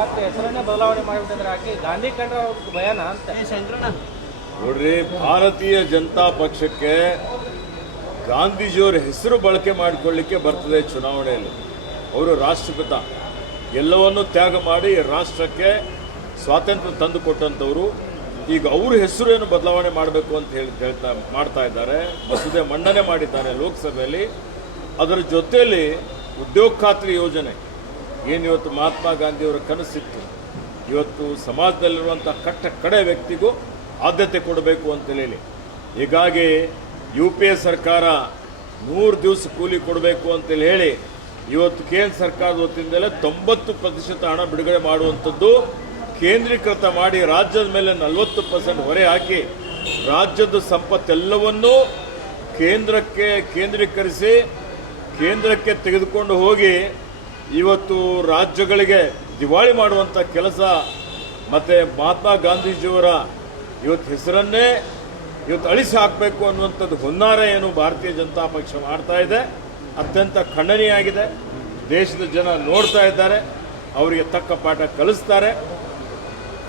ಹೆಸರನ್ನೇ ಬದಲಾವಣೆ ಮಾಡಿಬಿಟ್ಟಿದ್ರೆ ಹಾಕಿ ಗಾಂಧಿ ಕಂಡ್ರೆ ಅವ್ರಿಗೆ ಭಯನ ಅಂತ ನೋಡ್ರಿ, ಭಾರತೀಯ ಜನತಾ ಪಕ್ಷಕ್ಕೆ ಗಾಂಧೀಜಿಯವರ ಹೆಸರು ಬಳಕೆ ಮಾಡಿಕೊಳ್ಳಿಕ್ಕೆ ಬರ್ತದೆ ಚುನಾವಣೆಯಲ್ಲಿ. ಅವರು ರಾಷ್ಟ್ರಪಿತ, ಎಲ್ಲವನ್ನೂ ತ್ಯಾಗ ಮಾಡಿ ರಾಷ್ಟ್ರಕ್ಕೆ ಸ್ವಾತಂತ್ರ್ಯ ತಂದು ಕೊಟ್ಟಂಥವ್ರು. ಈಗ ಅವ್ರ ಹೆಸರೇನು ಬದಲಾವಣೆ ಮಾಡಬೇಕು ಅಂತ ಮಾಡ್ತಾ ಇದ್ದಾರೆ. ಮಸೂದೆ ಮಂಡನೆ ಮಾಡಿದ್ದಾರೆ ಲೋಕಸಭೆಯಲ್ಲಿ. ಅದರ ಜೊತೆಯಲ್ಲಿ ಉದ್ಯೋಗ ಖಾತ್ರಿ ಯೋಜನೆ ಏನು ಇವತ್ತು ಮಹಾತ್ಮ ಗಾಂಧಿಯವರ ಕನಸಿತ್ತು, ಇವತ್ತು ಸಮಾಜದಲ್ಲಿರುವಂಥ ಕಡೆ ವ್ಯಕ್ತಿಗೂ ಆದ್ಯತೆ ಕೊಡಬೇಕು ಅಂತೇಳಿ, ಹೀಗಾಗಿ UPA ಸರ್ಕಾರ 100 ದಿವಸ ಕೂಲಿ ಕೊಡಬೇಕು ಅಂತೇಳಿ ಹೇಳಿ ಇವತ್ತು ಕೇಂದ್ರ ಸರ್ಕಾರದ ವತಿಯಿಂದಲೇ 90% ಹಣ ಬಿಡುಗಡೆ ಮಾಡುವಂಥದ್ದು ಕೇಂದ್ರೀಕೃತ ಮಾಡಿ ರಾಜ್ಯದ ಮೇಲೆ 40% ಹೊರೆ ಹಾಕಿ ರಾಜ್ಯದ ಸಂಪತ್ತೆಲ್ಲವನ್ನೂ ಕೇಂದ್ರೀಕರಿಸಿ ಕೇಂದ್ರಕ್ಕೆ ತೆಗೆದುಕೊಂಡು ಹೋಗಿ ಇವತ್ತು ರಾಜ್ಯಗಳಿಗೆ ದಿವಾಳಿ ಮಾಡುವಂಥ ಕೆಲಸ ಮತ್ತು ಮಹಾತ್ಮ ಗಾಂಧೀಜಿಯವರ ಇವತ್ತು ಹೆಸರನ್ನೇ ಇವತ್ತು ಅಳಿಸಿ ಹಾಕಬೇಕು ಅನ್ನುವಂಥದ್ದು ಹುನ್ನಾರ ಏನು ಭಾರತೀಯ ಜನತಾ ಪಕ್ಷ ಮಾಡ್ತಾ ಇದೆ, ಅತ್ಯಂತ ಖಂಡನೀಯಾಗಿದೆ. ದೇಶದ ಜನ ನೋಡ್ತಾ ಇದ್ದಾರೆ, ಅವರಿಗೆ ತಕ್ಕ ಪಾಠ ಕಲಿಸ್ತಾರೆ.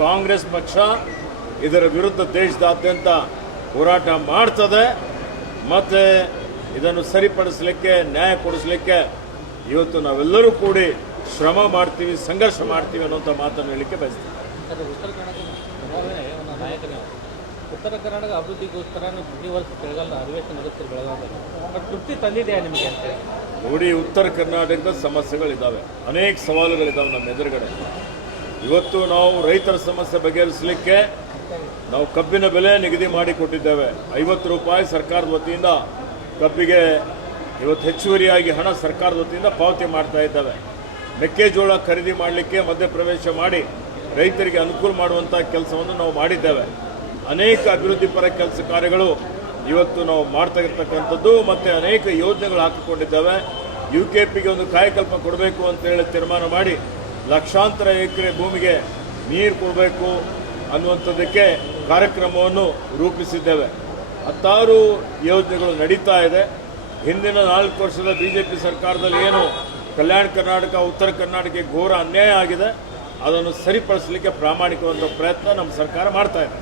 ಕಾಂಗ್ರೆಸ್ ಪಕ್ಷ ಇದರ ವಿರುದ್ಧ ದೇಶದಾದ್ಯಂತ ಹೋರಾಟ ಮಾಡ್ತದೆ ಮತ್ತು ಇದನ್ನು ಸರಿಪಡಿಸಲಿಕ್ಕೆ, ನ್ಯಾಯ ಕೊಡಿಸಲಿಕ್ಕೆ ಇವತ್ತು ನಾವೆಲ್ಲರೂ ಕೂಡಿ ಶ್ರಮ ಮಾಡ್ತೀವಿ, ಸಂಘರ್ಷ ಮಾಡ್ತೀವಿ ಅನ್ನೋಂಥ ಮಾತನ್ನು ಹೇಳಲಿಕ್ಕೆ ಬಯಸ್ತೀವಿ. ಉತ್ತರ ಕರ್ನಾಟಕ ಅಭಿವೃದ್ಧಿಗೋಸ್ಕರ ಪ್ರತಿ ವರ್ಷ ಚಳಿಗಾಲ ಅಧಿವೇಶನ ನಡೆಸ್ತೀರಿ ಬೆಳಗಾವಿಯಲ್ಲಿ, ತೃಪ್ತಿ ತಂದಿದೆಯಾ ನಿಮಗೆ ಅಂತ? ನೋಡಿ, ಉತ್ತರ ಕರ್ನಾಟಕದ ಸಮಸ್ಯೆಗಳಿದ್ದಾವೆ, ಅನೇಕ ಸವಾಲುಗಳಿದ್ದಾವೆ ನಮ್ಮ ಎದುರುಗಡೆ. ಇವತ್ತು ನಾವು ರೈತರ ಸಮಸ್ಯೆ ಬಗೆಹರಿಸಲಿಕ್ಕೆ ನಾವು ಕಬ್ಬಿನ ಬೆಲೆ ನಿಗದಿ ಮಾಡಿಕೊಟ್ಟಿದ್ದೇವೆ. 50 ರೂಪಾಯಿ ಸರ್ಕಾರದ ವತಿಯಿಂದ ಕಬ್ಬಿಗೆ ಇವತ್ತು ಹೆಚ್ಚುವರಿಯಾಗಿ ಹಣ ಸರ್ಕಾರದ ವತಿಯಿಂದ ಪಾವತಿ ಮಾಡ್ತಾ ಇದ್ದಾವೆ. ಮೆಕ್ಕೆಜೋಳ ಖರೀದಿ ಮಾಡಲಿಕ್ಕೆ ಮಧ್ಯಪ್ರವೇಶ ಮಾಡಿ ರೈತರಿಗೆ ಅನುಕೂಲ ಮಾಡುವಂಥ ಕೆಲಸವನ್ನು ನಾವು ಮಾಡಿದ್ದೇವೆ. ಅನೇಕ ಅಭಿವೃದ್ಧಿ ಪರ ಕೆಲಸ ಕಾರ್ಯಗಳು ಇವತ್ತು ನಾವು ಮಾಡ್ತಾ ಇರ್ತಕ್ಕಂಥದ್ದು ಮತ್ತು ಅನೇಕ ಯೋಜನೆಗಳು ಹಾಕಿಕೊಂಡಿದ್ದೇವೆ. UKPಗೆ ಒಂದು ಕಾಯಕಲ್ಪ ಕೊಡಬೇಕು ಅಂತೇಳಿ ತೀರ್ಮಾನ ಮಾಡಿ ಲಕ್ಷಾಂತರ ಎಕರೆ ಭೂಮಿಗೆ ನೀರು ಕೊಡಬೇಕು ಅನ್ನುವಂಥದ್ದಕ್ಕೆ ಕಾರ್ಯಕ್ರಮವನ್ನು ರೂಪಿಸಿದ್ದೇವೆ. 10 ಯೋಜನೆಗಳು ನಡೀತಾ ಇದೆ. ಹಿಂದಿನ 4 ವರ್ಷದ BJP ಸರ್ಕಾರದಲ್ಲಿ ಏನು ಕಲ್ಯಾಣ ಕರ್ನಾಟಕ, ಉತ್ತರ ಕರ್ನಾಟಕಕ್ಕೆ ಘೋರ ಅನ್ಯಾಯ ಆಗಿದೆ, ಅದನ್ನು ಸರಿಪಡಿಸಲಿಕ್ಕೆ ಪ್ರಾಮಾಣಿಕವಾದ ಪ್ರಯತ್ನ ನಮ್ಮ ಸರ್ಕಾರ ಮಾಡ್ತಾ ಇದೆ.